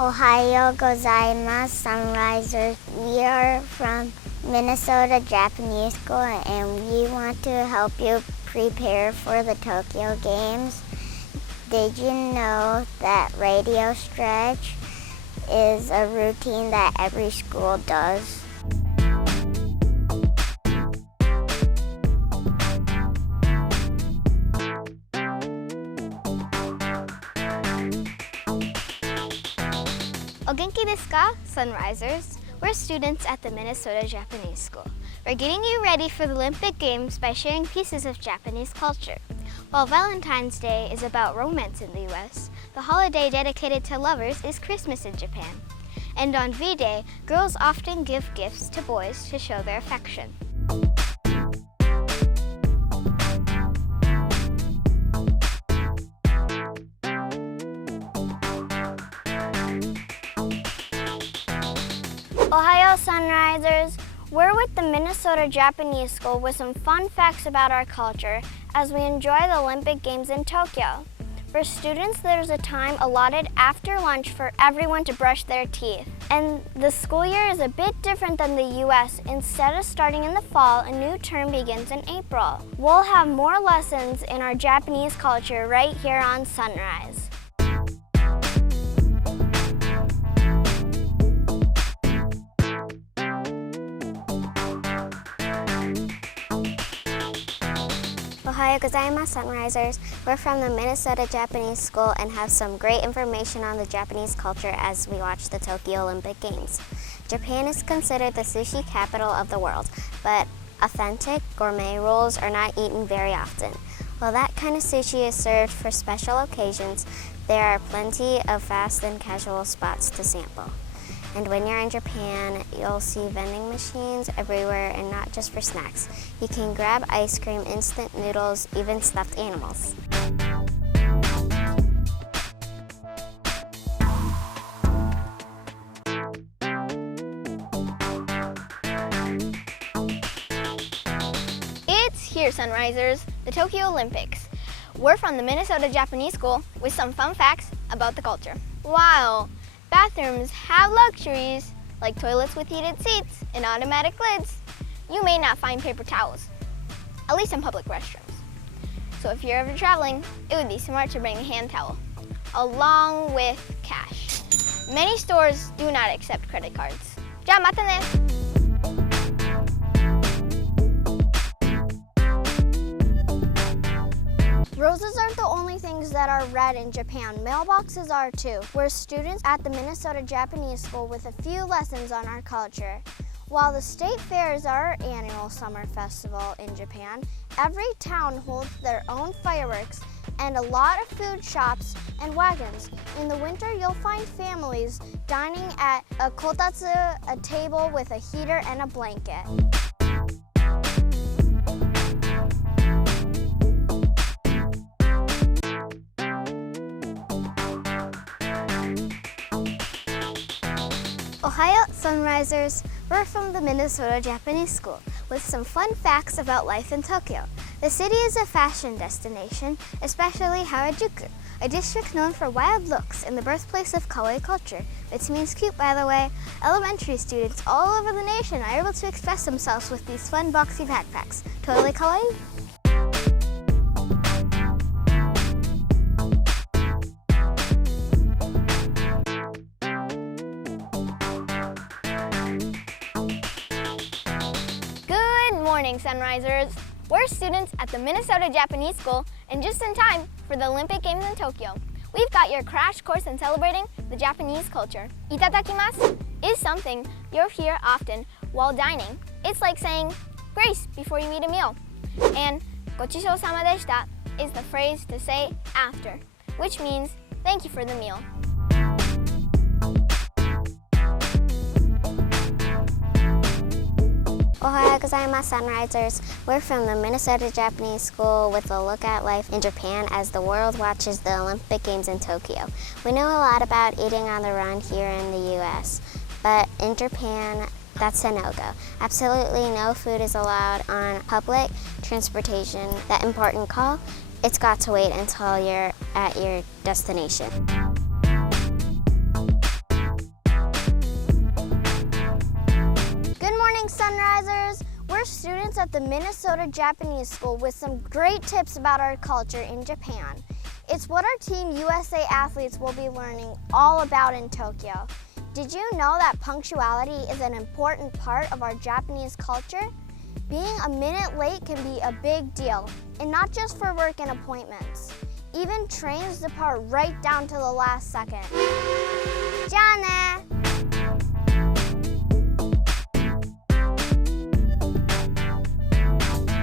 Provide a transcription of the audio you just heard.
Ohayo gozaimasu, Sunrisers. We are from Minnesota Japanese School and we want to help you prepare for the Tokyo Games. Did you know that radio stretch is a routine that every school does? O genki desu ka, Sunrisers? We're students at the Minnesota Japanese School. We're getting you ready for the Olympic Games by sharing pieces of Japanese culture. While Valentine's Day is about romance in the US, the holiday dedicated to lovers is Christmas in Japan. And on V-Day, girls often give gifts to boys to show their affection. Ohayo Sunrisers. We're with the Minnesota Japanese School with some fun facts about our culture as we enjoy the Olympic Games in Tokyo. For students, there's a time allotted after lunch for everyone to brush their teeth. And the school year is a bit different than the US. Instead of starting in the fall, a new term begins in April. We'll have more lessons in our Japanese culture right here on Sunrise. Ohayou gozaimasu, Sunrisers. We're from the Minnesota Japanese School and have some great information on the Japanese culture as we watch the Tokyo Olympic Games. Japan is considered the sushi capital of the world, but authentic gourmet rolls are not eaten very often. While that kind of sushi is served for special occasions, there are plenty of fast and casual spots to sample. And when you're in Japan, you'll see vending machines everywhere and not just for snacks. You can grab ice cream, instant noodles, even stuffed animals. It's here, Sunrisers, the Tokyo Olympics. We're from the Minnesota Japanese School with some fun facts about the culture. Wow! Bathrooms have luxuries, like toilets with heated seats and automatic lids. You may not find paper towels, at least in public restrooms. So if you're ever traveling, it would be smart to bring a hand towel, along with cash. Many stores do not accept credit cards. Ja, mata ne! Roses aren't the only things that are red in Japan. Mailboxes are too. We're students at the Minnesota Japanese School with a few lessons on our culture. While the state fair is our annual summer festival in Japan, every town holds their own fireworks and a lot of food shops and wagons. In the winter, you'll find families dining at a kotatsu, a table with a heater and a blanket. Ohayou, Sunrisers. We're from the Minnesota Japanese School with some fun facts about life in Tokyo. The city is a fashion destination, especially Harajuku, a district known for wild looks and the birthplace of kawaii culture, which means cute, by the way. Elementary students all over the nation are able to express themselves with these fun boxy backpacks. Totally kawaii? Sunrisers. We're students at the Minnesota Japanese School and just in time for the Olympic Games in Tokyo. We've got your crash course in celebrating the Japanese culture. Itadakimasu is something you'll hear often while dining. It's like saying grace before you eat a meal. And gochishou sama deshita is the phrase to say after, which means thank you for the meal. Ohayou gozaimasu, Sunrisers. We're from the Minnesota Japanese School with a look at life in Japan as the world watches the Olympic Games in Tokyo. We know a lot about eating on the run here in the US, but in Japan, that's a no-go. Absolutely no food is allowed on public transportation. That important call, it's got to wait until you're at your destination. students at the Minnesota Japanese School with some great tips about our culture in Japan. It's what our Team USA athletes will be learning all about in Tokyo. Did you know that punctuality is an important part of our Japanese culture? Being a minute late can be a big deal, and not just for work and appointments. Even trains depart right down to the last second. じゃあね!